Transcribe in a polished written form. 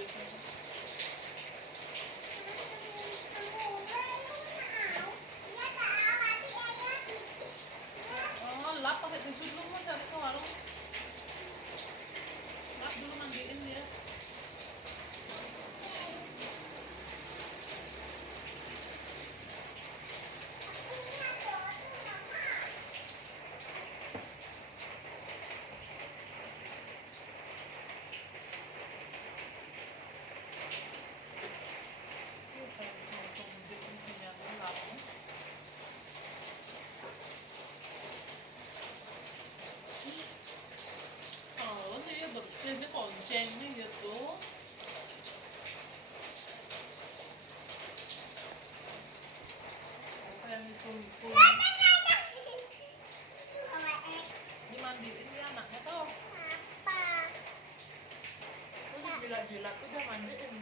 Oh, lap pakai tisu dulu mau cari ke warung. Lap dulu mandiin dia. Oh, ini bersih, ini koncengnya gitu. Apa yang itu? Dimandiin dia anaknya tuh. Terus jilat-jilat tuh dia mandiin.